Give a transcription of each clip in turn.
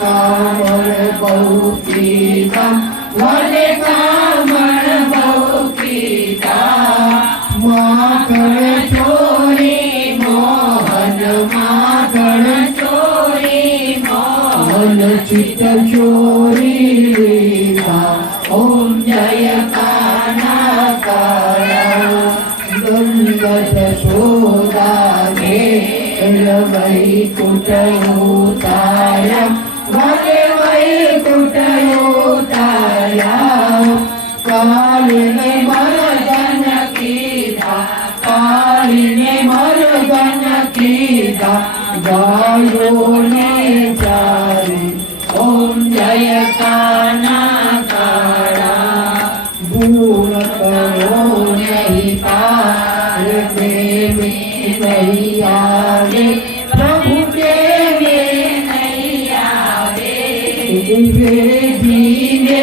कामण बहु कीधा वने कामण बहु कीधा माखण चोरी मोहन माखण चोरी मोहन चित्त चोरी लीला ओम जय काना काला गंगत सोदा गे वैकुंठ उतारा वने वैकुंठ उतारा कालिने मर्दन कीधा कालिने मर्दन कीधा गायो ने चारी ओम जय काना काला गुण करो नहीं पार देवी नहीं आवे प्रभु प्रेमे नहीं आवे वे धीरे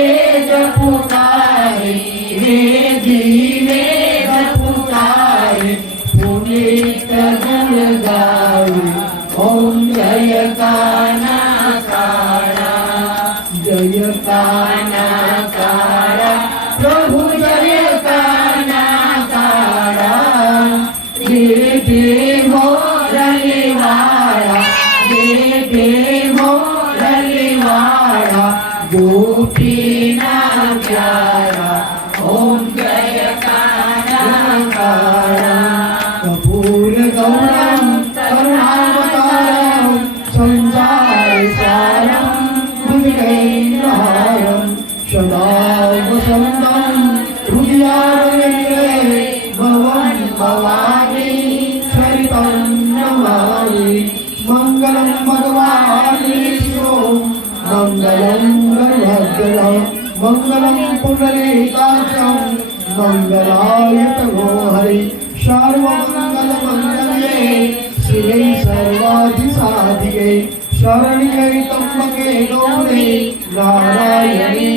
पुकारे वे धीरे पुकारे पुनीत गुण गावे ओम जय काना काला जय काना काला प्रभु जय काना काला दे मोरली वाला दे मोरली वाला गोपी ना प्यारा ओम जय काना काला कपूर गौरम करुणावतारम संसार सारम भुजगेन्द्रहारम सदा वसंतम हृदयारविन्दे भवन् भवानी चरितं नमामि मंगलम भगवान् विष्णु मंगलम गरुडध्वज मंगलम पुंडरीकाक्षं मंगलाय तनो हरि सर्वमंगल मंगले श्री सर्वाधिसाधिके शरण्ये त्र्यंबके गौरी नारायणी